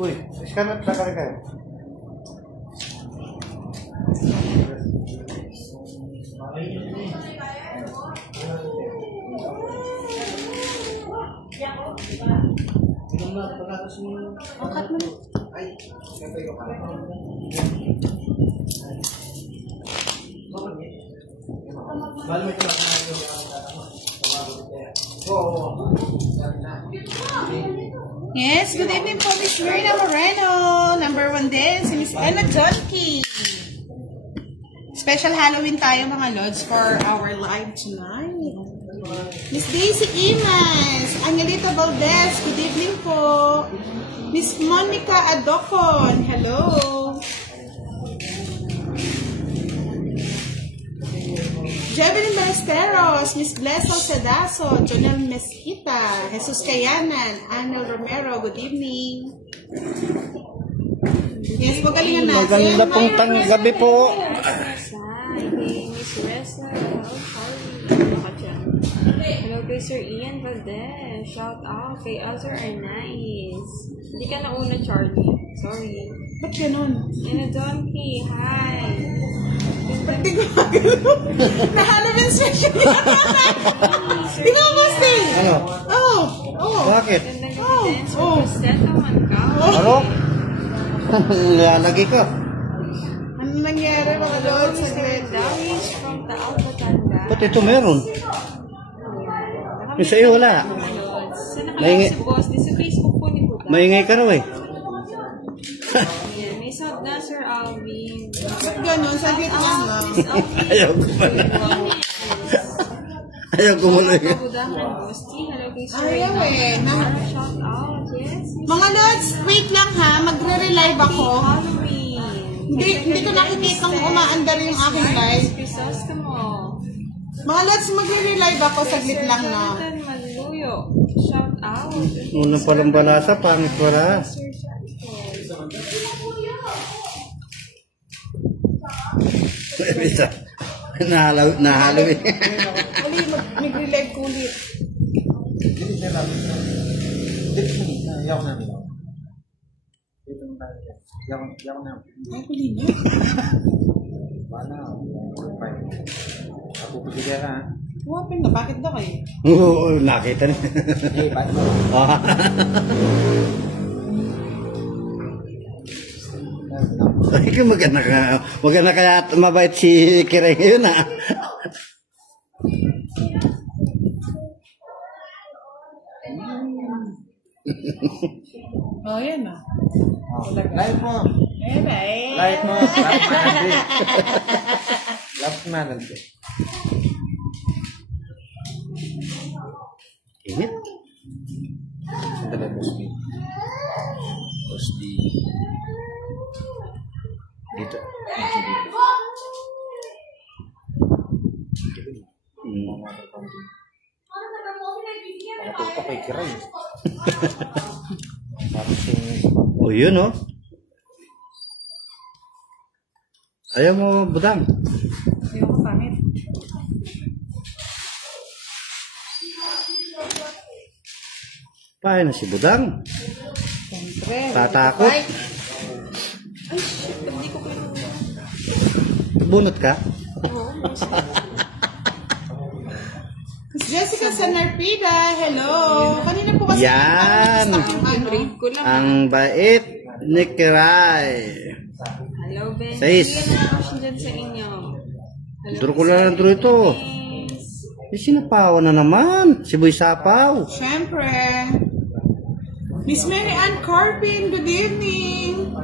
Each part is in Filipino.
Uy, sekarang tak ada. Angkat mo. Yes, good evening po, Miss Mirna Moreno. Number 1 din, si Miss Anna Johnky. Special Halloween tayo mga Lods for our live tonight. Miss Daisy Imas, Angelita Valdez, good evening po. Miss Monica Adocon, hello. Jevelyn Ballesteros, Miss Bleso Sedaso, Jonel Mesquita, Jesus Kayanan, Anel Romero, good evening. Yes, magalingan natin. Maganda pong gabi po. Miss Ressa, hello kay Sir Ian Valdez, shout out kay Elzer Arnaiz. Hindi ka nauna, Charlie. Sorry. Ba't ganun? Anna Donkey, hi. Ba't di ko magano? Nahanapin session niya. Tingnan mo, Steve. Ano? Oh. Bakit? Oh. Settlement ka. Ano? Lalagi ka. Ano nangyari mga Lods? Mr. Dawis from Taal, Batangas. Ba't ito meron? Yung sa'yo wala. Saan nakalagay si Boss? Di sa Facebook po ni Buda. Maingay ka raw eh. May sub na, Sir Alvin. Ba't ganun? Saglit lang lang. Ayaw ko pala. Ayaw ko muna eh. Ayaw eh. Shout out, yes. Mga Lods, wait lang ha. Magre-relive ako. Halloween. Hindi ko nakikita kung umaandar yung aking live. Mga Lods, magre-relive ako. Saglit lang na. Maluyo. Shout out. Unang palang balasa, pangit wala. Bisa. Nahalo eh. Uli, mag-relive ko ulit. Ay, huli na. Wapin na, bakit daw kayo? Oo, nakita niya. Ay, maganda kaya mabait si Kiray ngayon ah. Oh, yan na. Live mo. Live mo. Love man. Init. Sandali Posti. Posti. Dito. Nakatutok kay Kiray. Oh, yun oh. Ayaw mo, Budang. Ayaw ko pangit. Paano si Budang? Siyempre. Tatakot. Ay, shit. Hindi ko Bunot ka? Jessica Sanarpida, hello. Kanina po kasi Yan. Ang bait ni Kiray. Hello, Ben. Sais. Sige na ako dyan sa inyo. Duro ko lang duro ito. Sinapawan na naman. Si Boy Sapaw. Siyempre. Miss Mary Ann Carpin, good evening.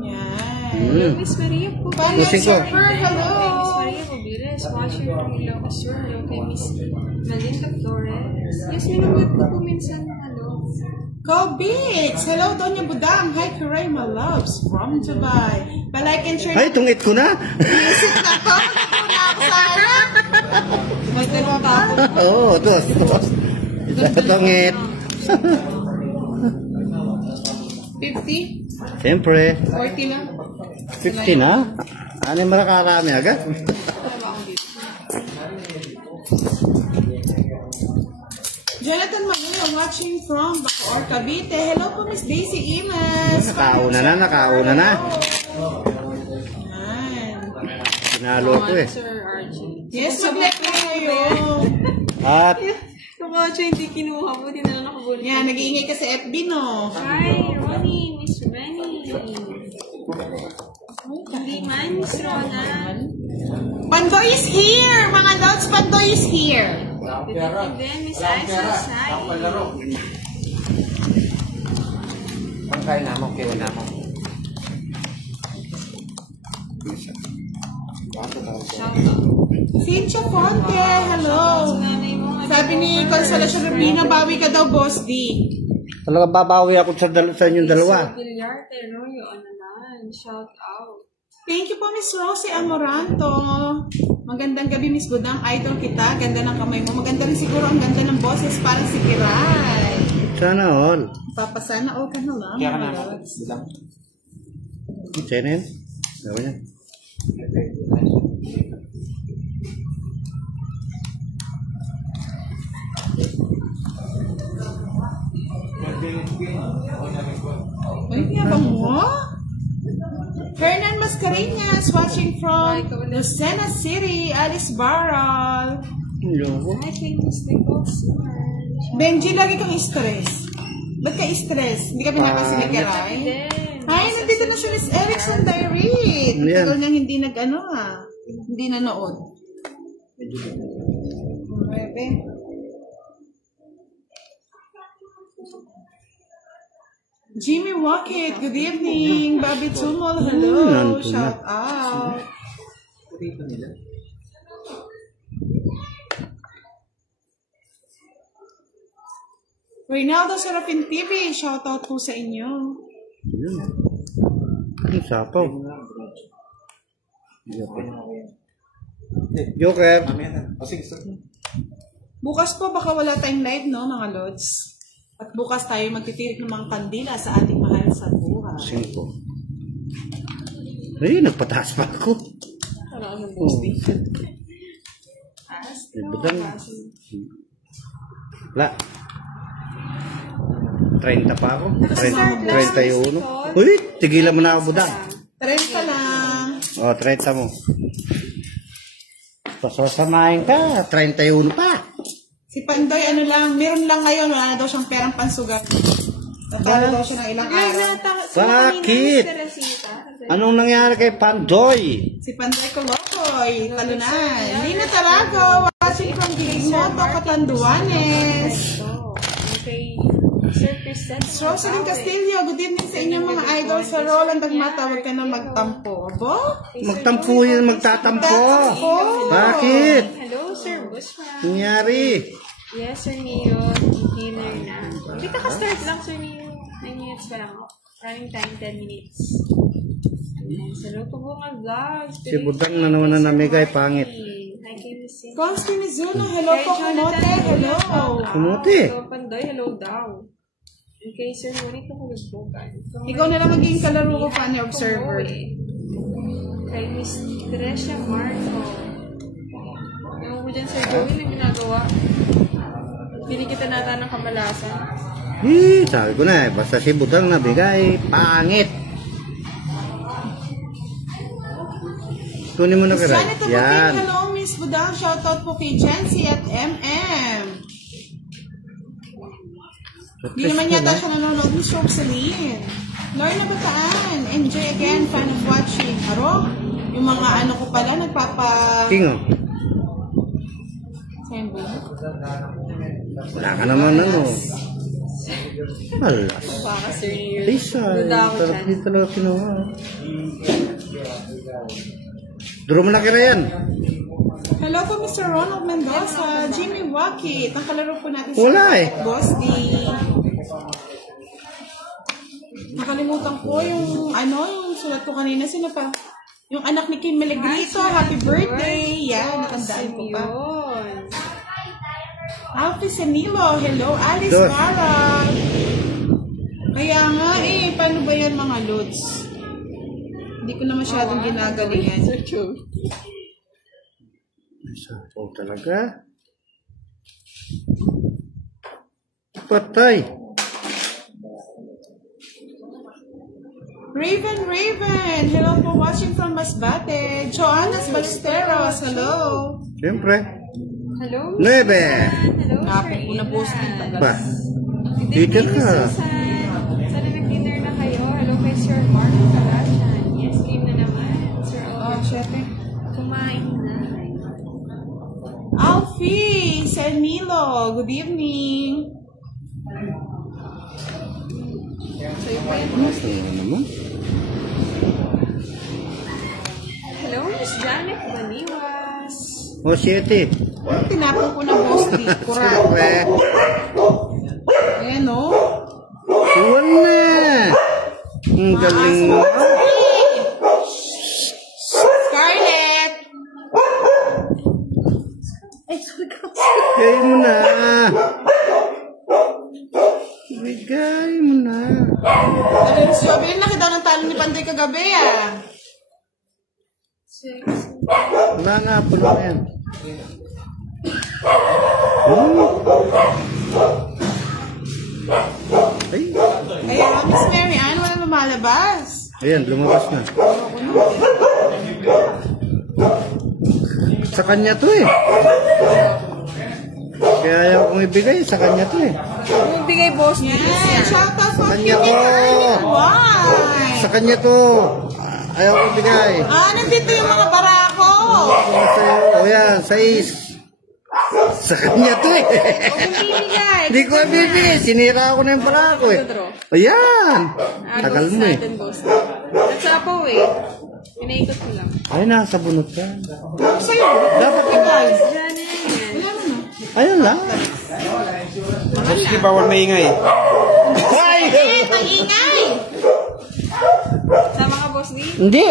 Yan. Miss Maria po. Paano, Surfer, hello. Miss Maria Mobiles, watcher ng Ilocos Sur. Hello kay Miss Melinda Flores. Yes, minabot ko po minsan ng Go Beats! Hello, Doña Budang. Hi, Kiray, my loves. From Dubai. Palike and share. Ay, tungit ko na. Visit na ko. Wala ako sa harap. May dalawang tapo. Oo, tos. Tungit. 50? Siyempre. 40 na? 50 na? Ano yung marakarami agad? Jonathan Manuel watching from Bacoor, Cavite. Hello po, Miss Daisy Imas. Nakauna na. Ayan. Pinalo ko eh. Sir Archie. Yes, mag-like na kayo. At Kung hindi kinuha mo, di na lang nakabulong. Yan, nag-iingay ka sa FB, no? Hi, Ronnie, Miss Rennie. Hindi man, Miss Rona. Pandoy is here! Mga lods, Pandoy is here. And then, Miss Aisa Sai. pangkain na mo, kaya na mo. Cincho Fonte, hello. Sabi ni Consolacion Rubina, bawi ka daw, Boss D. Talaga babawi ako sa inyong dalawa. Shout out. Thank you po, Miss Rosie Amoranto. Magandang gabi, Miss Budang. Idol kita. Ganda ng kamay mo. Maganda rin siguro ang ganda ng boses para si Kiray. Sana all. Papasana all ka na lang. Kaya ka na. Bilang. Saan yan? Gawin yan. Ay, yabang mo? Hernan Mascareñas watching from Lucena City, Alice Barral. I think Miss Nichols. Benji, lagi kang stress. Ba't ka stress? Hindi ka pinapasili ka rin? Ay, nandito na si Miss Erickson Diary. Tagal nang hindi nag-ano ha. Hindi nanood. Okay. Jimmy Wackett, good evening. Bobby Tumol, hello. Shout out. Reynaldo Serafin TV, shout out po sa inyo. Ang sapaw. Joker. Bukas po baka wala tayong live, no, mga lods. At bukas tayo magtitirik ng mga kandila sa ating mahal sa buhay. 5. Ay, nagpataas pa ako. Ano ang boosting? Budang. Wala. 30 pa ako. 31. Uy, tigilan mo na ako, budang. 30 lang. O, 30 mo. Pasasamahin ka. 31 pa. Si Pandoy, ano lang, meron lang ngayon, wala na daw siyang perang pansugat. Natalo daw siya ng ilang araw. Bakit? Anong nangyari kay Pandoy? Si Pandoy Colocoy, talunan. Lina Tarago, watching from Gigimoto, Catanduanes. Okay. Sir Christian. Rosalyn Castillo, good evening sa inyong mga idol sa Roland Agmata. Huwag ka na magtampo. Abo? Magtampo yun, magtatampo. Bakit? Hello, Sir Bushra. Nangyari? Yes, Sir Neo. Dinner na. Hindi ka ka-start lang, Sir Neo. 9 minutes pa lang. Running time, 10 minutes. Ayan. Hello po mga vlogs. Si Budang na naman na namigay, pangit. Hi, Kimissin. Consti Mizuno, hello po, Kamote, hello. Kamote. Hello, Pandoy, hello daw. Okay, Sir Nuri, tulog po ka. Ikaw na lang maging kalaro ko, Funny Observer. Kay Miss Tricia Marco. Ewan ko dyan, Sir Joey, yung ginagawa. Pili kita nata ng kamalasan. Sabi ko na eh, basta si Budang nabigay, pangit. Kunin mo na kaya. Yan. Hello, Miss Budang. Shoutout po kay Jency at MM. Hindi naman yata siya nanonood ng show sa Lynn. Lorna Bataan. Enjoy again, fan of watching. Aro, yung mga ano ko pala, nagpapa... Kingo. Saan ba? Wala ka naman ano. Alas. Baka, Sir Neo. Lisa, Duda ako tarap dyan. dito talaga kinuha. Duro mo na kira yan. Hello po, Mr. Ronald Mendoza. Jimmy Wackett. Ang kalaro po natin Wala sa eh. Boss D. Nakalimutan ko yung ano, yung sulat ko kanina. Sino pa? Yung anak ni Kim Melegrito. Happy birthday. Yan, nakandaan ko pa. Alfie Semilo. Hello, Alice Mara. Kaya nga eh, paano ba yan mga lods? Hindi ko na masyadong ginagalingan. Sapaw talaga. Patay. Raven, hello po, watching from Masbate. Joannas Ballesteros, hello. Siyempre. Hello, Miss 9. Hello, Napo Sir ko na post ng Ian. tagal. Pa. Good Teacher evening, ka. Miss Susan. Sana nag-dinner na kayo. Hello kay Sir Mark Kalasan. Yes, game na naman. Sir Oh, syempre. kumain na. Alfie, San Milo, good evening. Sa'yo pa yun. Ano naman? Hello, Miss Janet Baniwas. O, 7. Tinapon ko na boss di. Kura. Siyempre. Ayan o. Tuwan na. Ang galing mo. Scarlett! Bigay mo na. Bigay mo na. Alam si Jovelyn, nakita ng talo ni Panday kagabi ah. Wala nga, puno na yan. Ay, Kaya Miss Mary Ann, wala lumalabas. ayan, lumabas na. Sa kanya to eh. Kaya ayaw kong ibigay, sa kanya to eh. Bumibigay boss niya. Yeah, shout out for Kanya Cutie to. Early Why? Sa kanya to. Ayaw kong ibigay. Ah, nandito yung mga barako. O yan, 6. Sa kanya to eh. Bumibigay. Hindi ko ibibigay. Sinira ko na yung pala ko eh. Ayan. Tagal mo eh. Natsapaw eh. Pinaikot ko lang. Ay, nasa bunot ka. Sa'yo, Dapat guys. Diyan na yan. Wala mo na. ayun lang. Sige, bawal maingay. Ay! Ang ingay! Sama ka boss ni? Hindi.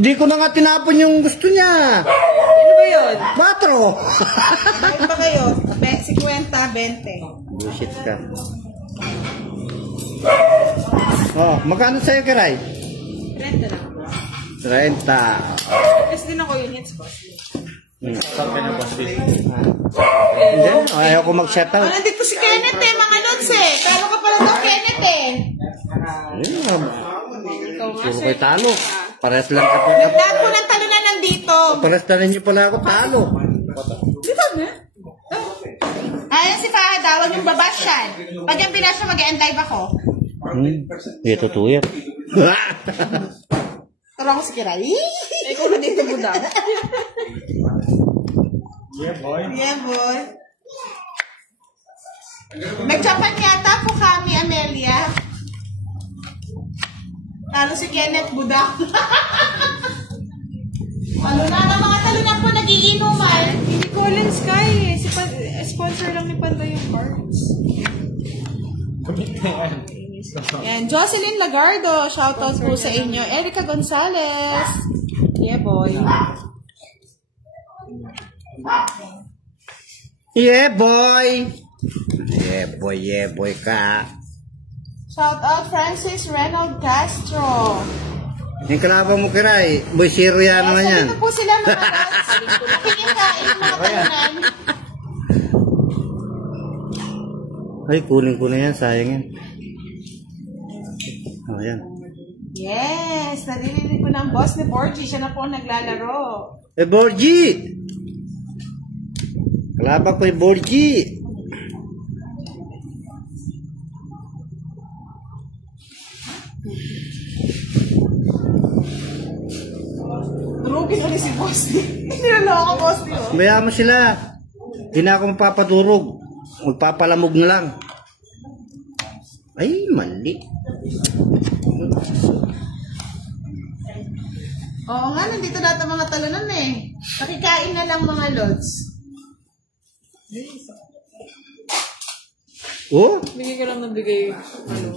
Di ko na nga tinapon yung gusto niya. Ano ba yun? 4. Bakit ba kayo? 50, 20. Bullshit ka. Oh, magkano sa'yo, Kiray? 30 lang. 30. Tapos din ako yung hits boss. Hindi, ayaw ko mag-settle. Oh, nandito si Kenneth eh, mga lods eh. Pero ka pala daw Kenneth eh. Ayun, Ikaw nga puro sir. kayo talo. Parehas lang ka. Nagdaan ko ng talo na nandito. Parehas na rin niyo pala ako talo. Di ba na? Ayan si Fahad, huwag yung babasyan. Pag yung pinasya, mag-e-end ako. Hindi, totoo yan. Turo ako si Kiray. Ikaw na dito budak. Yeah, boy. Nagjapan yata po kami, Amelia. Talo si Kenneth Budak. Talo na ng mga talo na po nagiinuman. Hindi ko Colin Sky eh. Sponsor lang ni Panday yung cards. Yan, Jocelyn Lagardo, shoutout po sa inyo. Erica Gonzalez. Yeah, boy. Yeah, boy! Yeah, boy ka. Shoutout Francis Reynold Castro. Yung kalaban mo, Kiray, boy zero yan naman yan. Sabi po sila mga lods. Nakikikain yung mga talunan. Ay, kunin ko na yan, sayang yan. Oh, yan. Yes, naririnig ko ng boss ni Borgie. Siya na po ang naglalaro. Eh, Borgie! Kalaban ko yung Borgie. Durugin ulit si boss ni. Niloloko boss ni. Bayaan mo sila. Hindi na ako mapapadurog. Magpapalamog na lang. Ay, mali. Oo nga, nandito lahat ang mga talunan eh. Nakikain na lang mga lods. Oh? Bigay ko lang ng bigay. Ano?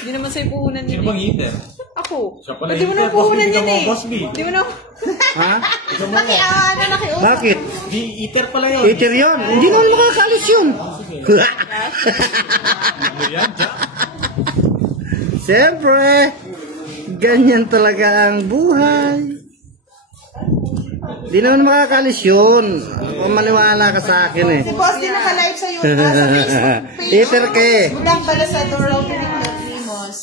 Hindi naman sa'yo puhunan yun. Sino bang eater? Ako. Siya pala Hindi mo eater. na puhunan Boss B, yan eh. Boss B. Hindi mo na. Ha? Nakiusap. Bakit? Di eater pala yun. Eater yun. Hindi naman makakalis yun. Ano yan, Jack? Siyempre, ganyan talaga ang buhay. Hindi naman makakalis yun. maniwala ka sa akin eh. Si Boss din naka-live sa YouTube. Sa Facebook page. Eater ka eh. Budang pala sa Doro Limos.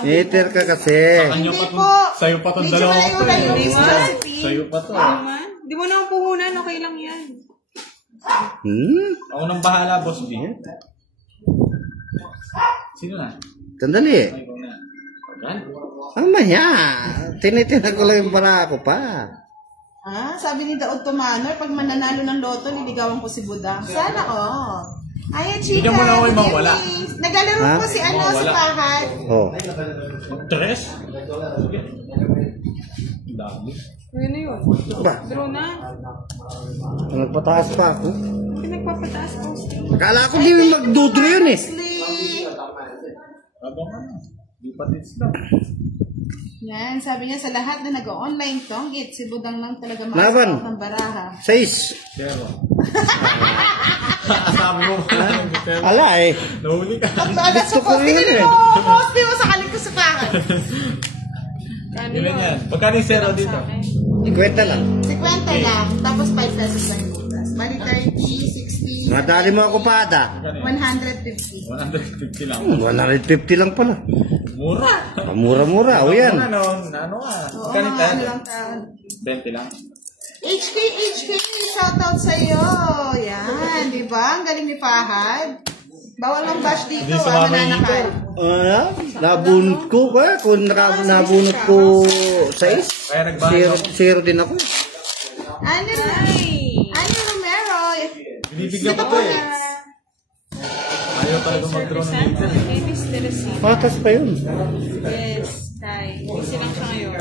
Eater ka kasi. Kanyo Hindi pa po. to. Sa'yo pa to Medyo dalawa malayo ko lang yung eh. recipe. Sa'yo pa to. Naman. Di mo naman puhunan, okay lang yan. Ako nang bahala, Boss B. Sino na? Sandali. Ikaw na. Yan. Mamaya. Tinitinan ko lang yung para ako pa. Ah, sabi ni Daod Tumanor, pag mananalo ng loto, liligawan ko si Budang. Sana all. Ay, chika. Hindi mo na ako good mawala. evening. Naglalaro Ha? po si ano, si Mawala. Pahad. Oh. Tres? Sige. Dami. Yun na yun. Ba? Draw na. Nagpataas pa ako. Pinagpapataas posting. Akala ko di magdudro yun eh. Sleep. Abang ano? Di pa tits lang. Yan, sabi niya sa lahat na nag-online tonggit, si Budang lang talaga Laban. makasakot ng baraha. 6. Zero. Sabi mo pa lang. Ala eh. Nahuli ka. Pagbalas Gusto sa ko poste, yun hindi eh. mo, poste mo sa kalit ko sa Pahad. Ilan yan? Pagkano yung zero dito? Ikwenta lang. 50 lang, tapos 5 pesos lang yung butas. Bali 30, 60, Madali mo ako pa ata. Pagkano yan? 150. 150 lang. 150 lang pala. Mura. Mura-mura. O yan. Ano ka? Oo, Pagkano mga ano tayo? lang taon. 20 lang. HK, shoutout sa'yo. Yan, di ba? Ang galing ni Fahad. Bawal ng bash dito, Hindi sumama yung mananakal. Nabunot ko ba? Kung nabunot ko 6, Kaya nagbayad ako. 0 din ako. Ano Romero? Binibigyan ko to eh. Ayaw talaga mag-draw ng Present meter. kay Mr. C. Patas pa yun. Yes, tay. Busy lang siya ngayon.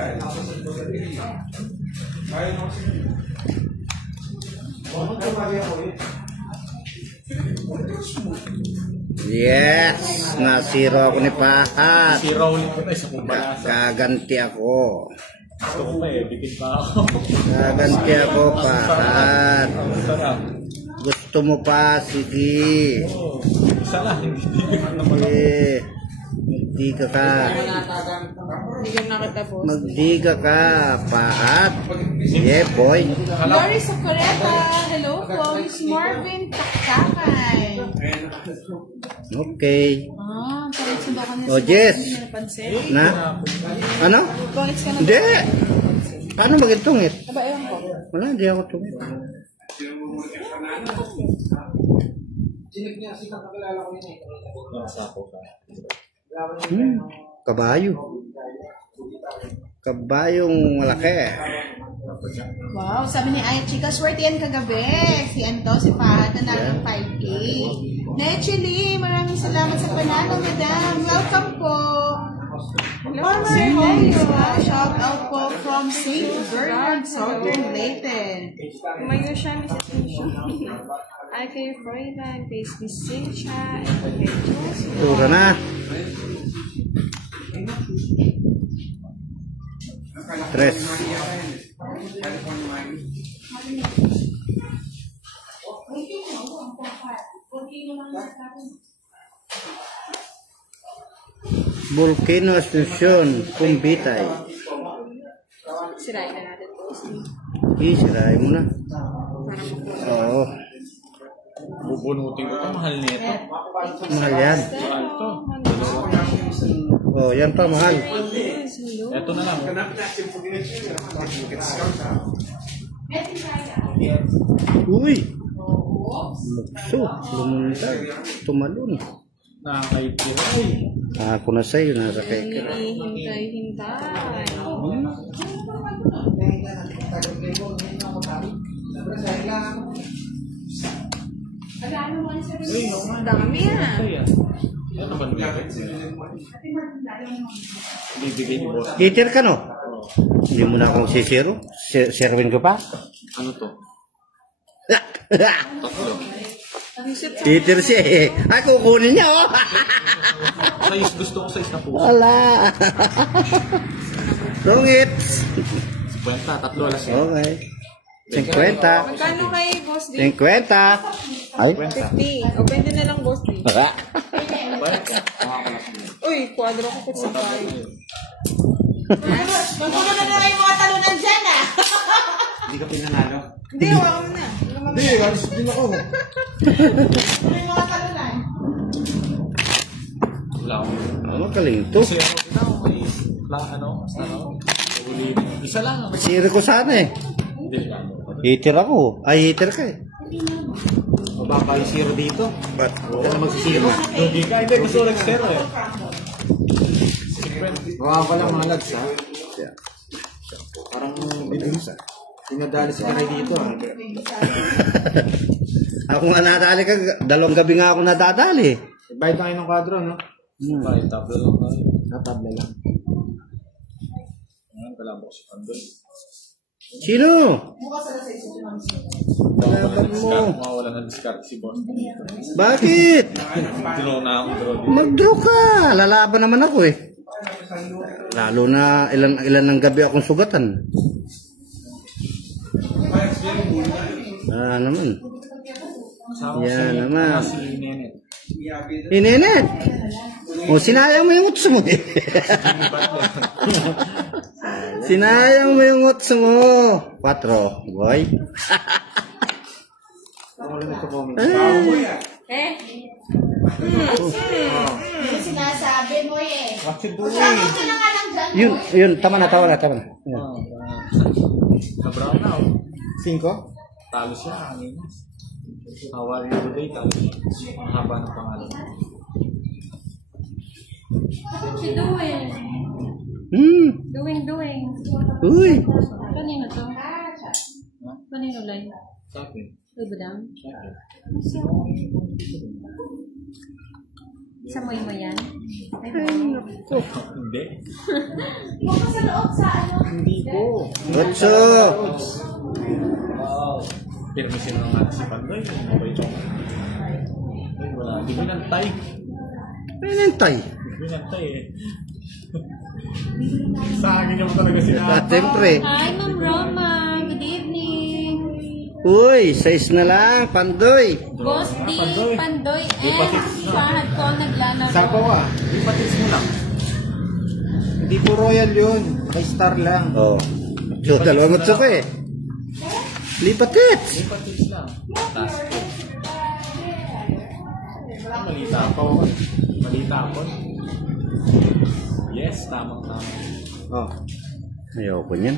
Yes! Na-zero ako ni Pahat. Si Rowling ko na isa kong balasa. Kaganti ako. Gusto ko pa eh. Bitin pa ako. Kaganti ako, Pahat. Sarap. Gusto mo pa? Sige. Oh, isa lang. Hindi ko naman. Eh, magdiga ka. Bigyan na kita, boss. Magdiga ka, Pahat. Yeah, boy. Lori Socoreta. Hello po. Miss Marvin Takakay. Okay. Parang sundo ka na Oh, Jess. Hindi na napansin. Na? Ano? Bangits ka na. Hindi. Paano magitungit? Aba, ewan ko. Wala, hindi ako tungit. Kabayo. Kabayong malaki. Wow, sabi ni Ay Chika, swerte yan kagabi. Si Anto, si Fahad, nanalo ng 5K. Nechili, maraming salamat sa panalo, madam. Welcome po. Former shout out po from St. Bernard, Southern Leyte. Umayo siya, Mrs. Misha. Ay, kay Froylan, kay Miss Cynthia, and kay Josie. Tura na. Tres. Volcano Asuncion, Kumbitay. Sirain na natin, boss. Sirain mo na. Oo. Bubunutin ko ito. Mahal nito. Mahal yan. Mahal to. Oh, yan pa, mahal. Ito na lang. Uy! Mukso, lumuntag. Tumalon. Nakakaipin. Ako na sa'yo, nasa kay ka. Hintay. Dami yan. Ano naman bibigay ni boss? Eater ka, no? Hindi mo na akong sisiro? Serwin ko pa? Ano to? Tatlo. Eater siya eh. Ay, kukunin niya, oh! Size, gusto ko size na puso. Wala! Tungit! 50, tatlo alas yun. Okay. 50. Magkano kay boss D? 50. Ay. 50. O, pwede na lang boss D. Uy, kwadro ko sa kayo. Magpuno na na yung mga talunan dyan, ah. Hindi ka pinanalo. Hindi, wala mo na. Hindi, alis din ako. May mga talunan. Wala ako. Ano kaling to? Kasi ano, may isa lang. Siri ko sana eh. Hindi lang. Hater ako. Ay, hater ka eh. Mababa yung zero dito. Ba't? Huwag ka na magsisiro. Hindi ka, hindi. Gusto ko nag-zero eh. Mukha pa lang mga lads ha. Parang pinadali si Karay dito ha. Ako nga nadali ka. 2 gabi nga ako nadadali. Bayad tayo ng kadro no? Bayad tabla lang tayo. Tabla lang. Ngayon kailangan ko si Pandoy. Sino? Laban mo. Mawala na discard si Boss. Bakit? Draw na ako, draw dito. Mag-draw ka. Lalaban naman ako eh. Lalo na ilan ng gabi akong sugatan. Naman. Yan naman. Si Nenet. Inenet. O, sinayang mo yung utso mo eh. Sinayang mo yung utso mo. 4, boy. Wala na sa comment. Yung sinasabi mo eh. Bakit doon? Kasama ka na nga lang dyan. Yun, tama na. Yan. Sa-brown na oh. 5? Talo siya, Anginas. Awari na today, talo siya. Ang haba ng pangalan. Si Doing. Doing. Uy. Kanino to? Kanino line? Sa akin. Uy, badang? Sa mo yan? Ay, Hindi. Bukas sa loob sa ano. Hindi po. 8. Wow. Pero may sino nga si Pandoy. Mabay ito. Ay, wala. Di mo nantay. Pinantay. Di mo nantay eh. Sa akin yung talaga sila. Siyempre. Hi, Ma'am Roma. Good evening. Uy, 6 na lang. Pandoy. Boss D, Pandoy, and Fahad ko naglalaro. Sapaw ah. Di patits mo lang. Hindi po royal yun. May star lang. Oh. Yo, 2 utso ko eh. Lipat hits. Di patits lang. Task ko. Malita ako. Malita ako. Yes, tamang-tama. Oh. Ayoko niyan.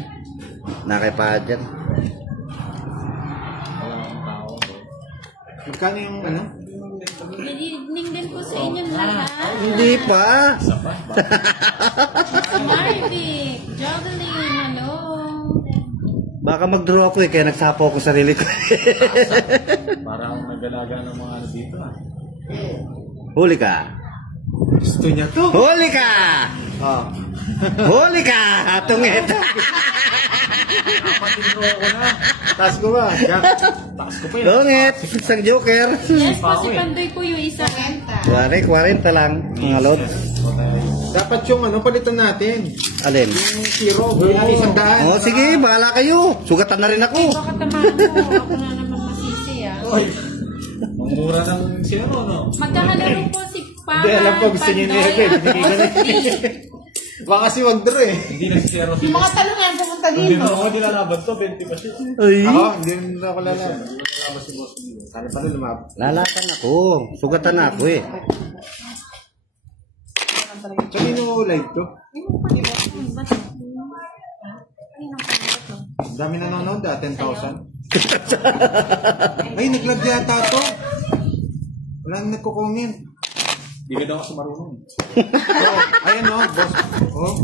Nakipahad yan. Walang tao. Magkano yung ano? Good evening din po sa inyong lahat. Hindi pa. Isa pa. Marvic, juggling, hello. Baka mag-draw ako eh, kaya nagsapo ako sarili ko. Parang nagalaga ng mga ano dito ah. Huli ka. Gusto niya to. Huli ka! Ah. Huli ka! Tungit! Patino ko na. Taas ko ba? Taas ko pa yun. Tungit! Isang joker. Yes po, si Pandoy po yung isa. 40 lang, mga lods. Dapat yung ano, palitan natin. Alin? Yung zero. Yung 100. Oh, sige, bahala kayo. Sugatan na rin ako. Baka tamahan mo, ako na naman masisi ah. Oy. Ang mura ng zero, no? Magkakalaro po si Pama, Hindi, alam ko, gusto niyo niya ito, binigay ko na. Baka kasi wag-draw eh. Hindi na si zero. Yung mga talungan pumunta Hindi dito. mo ako nilalaban to, 20 pa siya. Ay. Ako, hindi na ako lalaban. Hindi na lalaban si boss. Sana pala lumabas. Lalakan ako. Sugatan na ako eh. Kanino live to? Ang dami nanonood ah, 10,000. Ay, nag-lag yata to. Wala nang nagko-comment. Hindi ka daw kasi marunong. Ayan o, boss. Oh,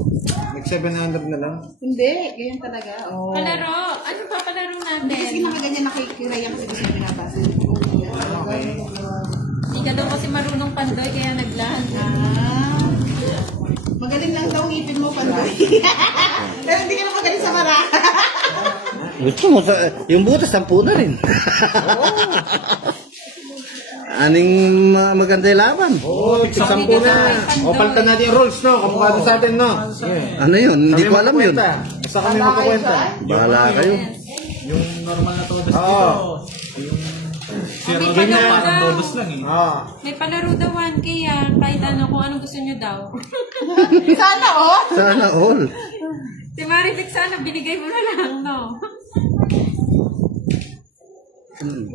nag-700 na lang. Hindi, ganyan talaga. Oh. Palaro, ano pa palaro natin? Kasi nakaganyan nakikiraya kasi gusto nyo binabasa. Hindi ka daw kasi marunong Pandoy, kaya naglahan. Magaling lang daw ngipin mo, Pandoy. Pero hindi ka na magaling sa mara. Gusto mo, yung butas, 10 na rin. Aning maganda yung laban. Oo, tig-10 na. O, palitan natin yung rules, no? Kamukha doon sa atin, no? Ano yun? Hindi ko alam yun. Basta kami magkukwenta. Bahala kayo. Yung normal na todos dito. Yung zero game na parang todos lang eh. May palaro daw 1K ah, kahit ano, kung anong gusto nyo daw. Sana, oh. Sana all. Si Maribik sana, binigay mo na lang, no?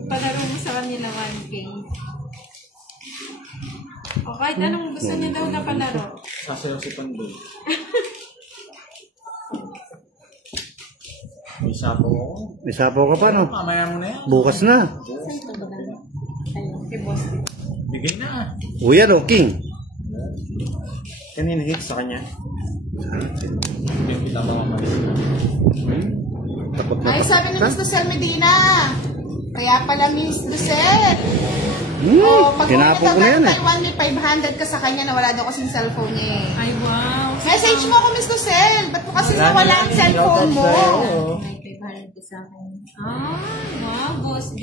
Palaro mo sa kanila 1K. O kahit anong gusto niya daw na palaro. Sasayaw si Pandoy. May sapo ako. May sapaw ka pa, no? Mamaya mo na yan. Bukas na. Ayun, kay boss. Bigay na. Uy, ano, King? Kanina hit sa kanya. Yung kita mga malis na. Ay, sabi ni Miss Lucel Medina. Kaya pala Miss Lucel. Pag Tinapon ko na yan eh. Taiwan, may 500 ka sa kanya na wala daw kasing cellphone niya eh. Ay, wow. Message mo ako, Miss Lucel. Ba't mo kasi nawala ang cellphone mo? May 500 ka sa akin. Ah, wow, boss D.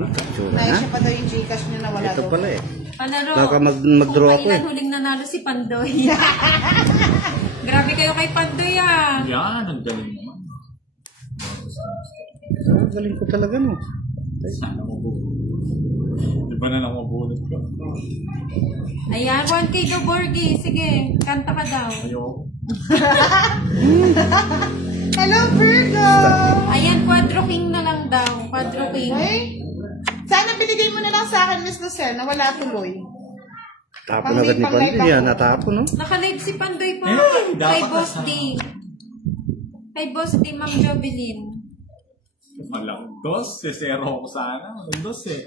Kapsura Dahil na. siya pa daw yung Gcash niya na wala Ito daw. pala eh. Palaro. Baka mag-draw ako Kung eh. kailan huling nanalo si Pandoy. Grabe kayo kay Pandoy ah. Yan, ang galing naman. Galing ko talaga, no? Sana mo buo. Di ba na lang mabunod ka? Ayan, 1K do Borgie. Sige, kanta ka daw. Ayoko. Hello, Virgo! Ayan, Quadro King na lang daw. Quadro King. Ay, sana binigay mo na lang sa akin, Miss Lucel, na wala tuloy. Tapon agad ni Pandoy. Yan, natapon, no? Nakalive si Pandoy po. Eh, Kay dapat Boss na D. Kay Boss D, Ma'am Jovelyn. Malang dos. Sesero ako sana. Malang dos eh.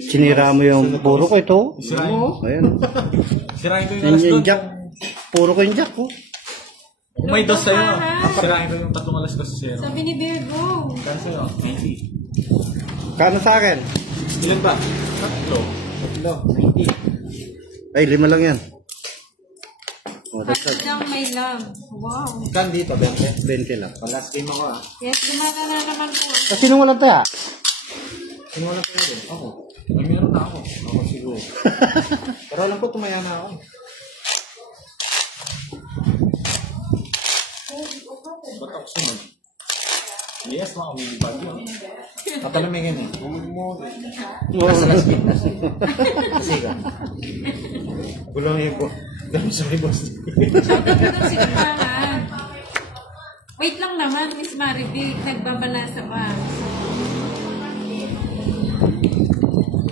Sinira mo yung puro ko ito. Sirain Oo, mo? ayan. Sirain ko yung Yan alas yung doon. jack. Puro ko yung jack, oh. Kung may dos sa'yo, Luto ka, ha? sirain ko yung tatlong alas ko sa zero. Sabi ni Virgo. Kaya sa'yo, 90. Kano sa akin? Ilan ba? Tatlo. 90. Ay, 5 lang yan. Oh, Kasi lang may love. Wow. Kan dito, 20. 20 lang. Last game ako ah. Yes, gumana na naman po. Kasi nung walang taya. Sino wala tayo din? Ako. Ay, meron na ako. Ako siguro. Pero alam ko, tumaya na ako. Ba't ako sunod? Yes, mga umibag yun. Tatalumingin eh. Last game. Kasi ka. Gulang yung po. Sorry, boss. Shoutout ko daw si Kapangan. Wait lang naman, Miss Maribig. Nagbabalasa pa.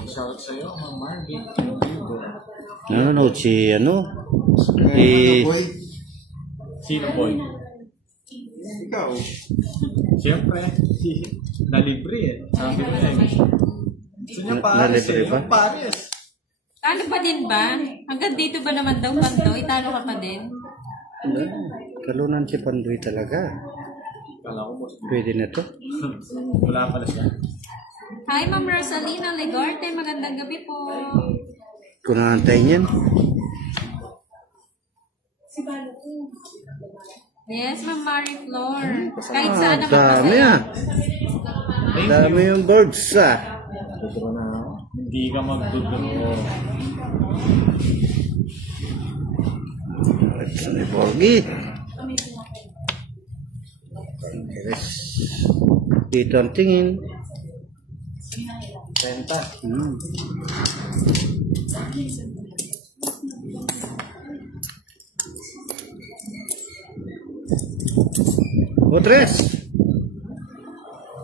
Shout sa'yo, Ma'am Marvin. Nanonood si, ano? Si... Sino boy? Ikaw. Siyempre. Nalibre eh. Sabi ko na eh. Gusto niya Paris Nalibre eh. ba? Yung Paris. Talo pa din ba? Hanggang dito ba naman daw, Pandoy? Talo ka pa din? Kalunan si Pandoy talaga. Kala ko boss. Pwede na to. Wala pala siya. Hi, Ma'am Rosalina Legarte. Magandang gabi po. Kung naantayin yan. Yes, Ma'am Marie Flor. Kahit saan naman Dami ah. Dami yung birds ah. Dudro na ako. Hindi ka magdudro. Ito ni Borgie. Yes. Dito ang tingin. Renta. O, Tres.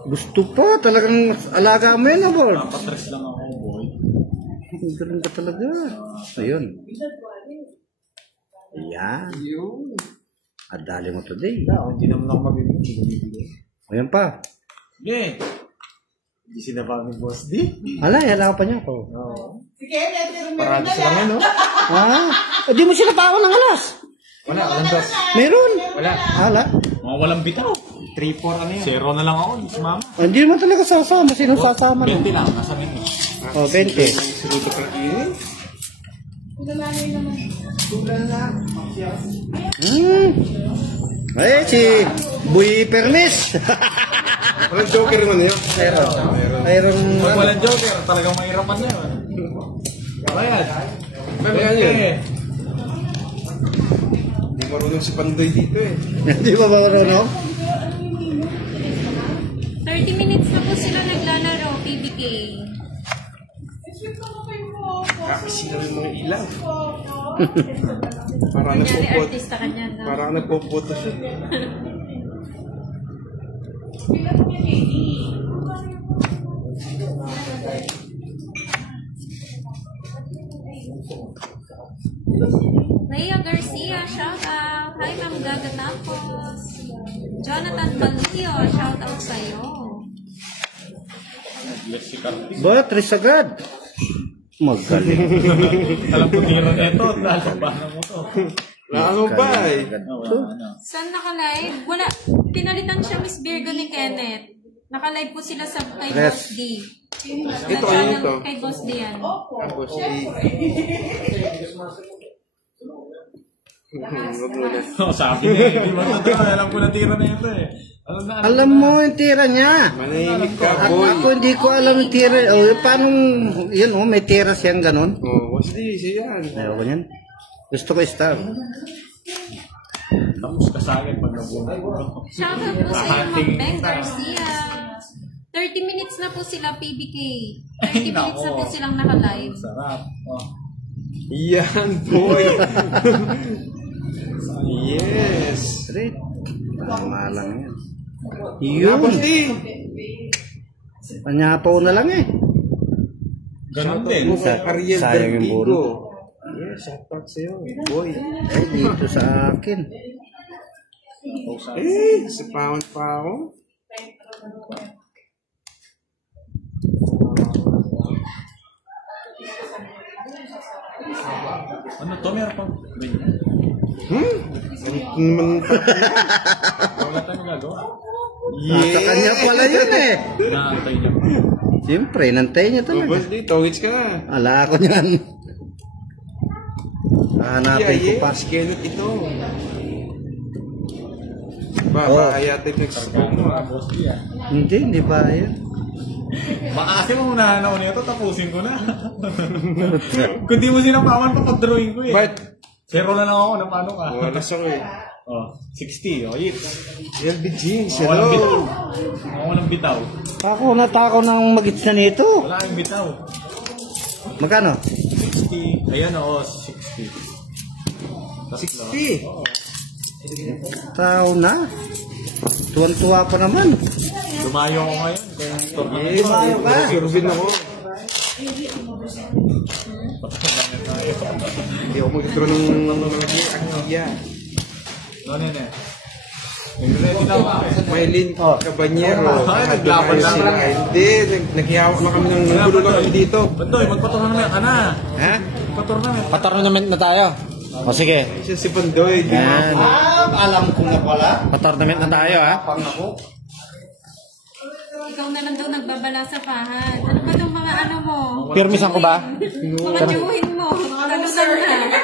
Gusto pa. Talagang alaga mo yan, ah, Bord. Papatres lang ako, boy. Galing ka talaga. Ayun. Ayan. Adali mo today. Hindi naman ako mabibigay. Ayan pa. Hindi. Hindi sinaba ni Boss D. Hala, hala ka pa niya ko. Oo. Sige, meron Parado na sila lang. ngayon, no? Di mo sila tao ng alas. Wala, walang dos. Meron. Wala. Hala. Mga walang bitaw. 3-4 ano yun? Zero na lang ako, hindi si Mama. Hindi naman talaga sasama. Sino sasama? 20 lang, nasa menu. O, 20. Sinuto ka rin. Ay, si Buy Permis. Walang joker naman yun. Mayroong Pag walang joker, talagang mahirapan na yun. Bayad. Bayad yun. Hindi marunong si Pandoy dito eh. Hindi ba marunong? 30 minutes na po sila naglalaro, PBK. Kakisi na rin mga ilaw. Para Kunyari nagpo-photo. artista ka niyan. No? Para nagpo-photoshoot. Lea Garcia, shout out. Hi, Ma'am Gaga Tapos. Jonathan Balio, shout out sa'yo. Ba, Tris agad. Magaling. Alam ko tira nito, nalabanan mo to. Ano ba eh? Saan naka-live? Wala. Pinalitan siya Miss Virgo ni Kenneth. Naka-live po sila sa kay Yes. Boss D. Ito, Sa ano channel ito? Kay Boss D yan. Tapos Sabi niya, hindi mo ito. Alam ko na tira na ito eh. Alam mo yung tira niya. manahimik ka, At boy. ako hindi ko alam yung tira. O, paano, yun o, may tira siyang ganun. Oh, what's this? Yan. Ayoko niyan. Gusto ko star. Tapos kasagad pag nabunod ko. Shout out po sa iyo, Ma'am Ben Garcia. 30 minutes na po sila PBK. 30 minutes na po silang naka-live. Sarap. Oh. Yan, boy. Yes. Straight. Tama lang yan. Tapos Yun. di. Panyapaw na lang eh. Ganun din. Ariel Sayang yung Vertigo. buro. Yes, shout out sa'yo, boy. Eh, dito sa akin. Sa pound pa ako. Ano to? Meron pang... Wala tayo magagawa. Sa kanya pala yun eh. Naantay niya pa. Siyempre, nantay niya talaga. Boss di, towits ka na. Ala ako niyan. Hanapin ko pa. Kenneth ito. Ba, Oh. yata yung nag-scope mo. Boss niya. Hindi ba yan? Baka kasi mo unahan ako nito, tapusin ko na. Kung di mo sinapawan, papag-drawing ko eh. But, Zero na lang ako, na paano ka? walas ako eh. Oh, 60, oh, hits. LB Jeans, Walang bitaw. hello. Walang bitaw. Ako natako ng magitsa nito. Wala yung bitaw. Magkano? 60. Ayan, oh, 60. 60. Tao na. Tuwan-tuwa pa naman. Lumayo ako ngayon. Kaya tournament. Yes, Survin ako. Hindi ako mag-draw ng Akya. Ano yan eh? Ready na ako eh. Maylin Cabanyero. Ay, naglaban lang sila. lang. Hindi, naghihawa na kami ng gulo na kami dito. Bandoy, magpa-tournament ka na. Ha? Magpa-tournament. Patornament na tayo. O sige. Siya si Pandoy. di Yan. Alam ko na pala. Patornament na tayo ha. Ikaw na lang daw nagbabala sa pahad. Ano ba itong mga ano mo? Pirmisan ko ba? Mga tiyuhin mo. Kalusan na.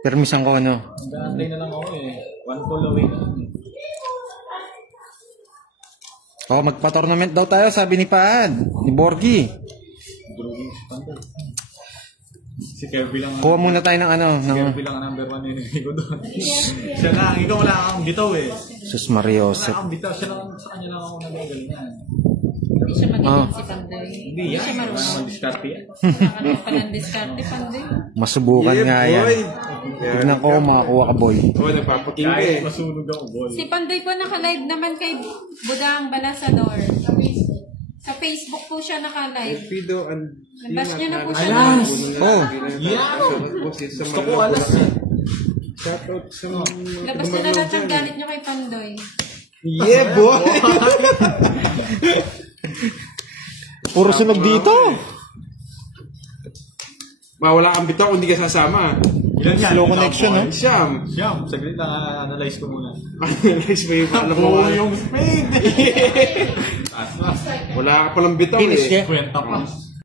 Pirmisan ko ano. Antay na lang ako eh. One call away na lang eh. O magpa-tournament daw tayo sabi ni Paan. Ni Borgie. Drawing si Pandoy. Si Kirby lang. Kuha muna tayo ng ano. Si Ng Kirby lang ang number 1 na hinigay ko doon. Siya lang. Ikaw wala kang bitaw eh. Sus Mariosep. Wala kang bitaw. Siya lang. Sa kanya lang ako nagagalingan. Hindi siya magaling si Pandoy. Hindi yan. siya marunong. Wala naman diskarte yan. Nakakalaw pa ng diskarte, Pandoy. Masubukan nga yan. boy. Tignan ko kung makakuha ka boy. Oo, nagpapaking ka Kahit eh. masunog ako, boy. Si Pandoy po naka-live naman kay Budang Balasador. Sa Facebook po siya naka-live. Pido and... Nabas niyo na po siya. Alas! Oh. Gusto ko alas eh. Shoutout sa mga... Labas na lahat ng galit niyo kay Pandoy. Yeah, boy! Puro sunog dito. Mawala kang bitaw kung hindi ka sasama. Ilan yan? Slow connection, no? Siyam. Siyam. Saglit lang, analyze ko muna. Analyze mo yung alam mo. Oh, yung speed! Wala ka palang bitaw Finish eh. eh. Kwenta pa.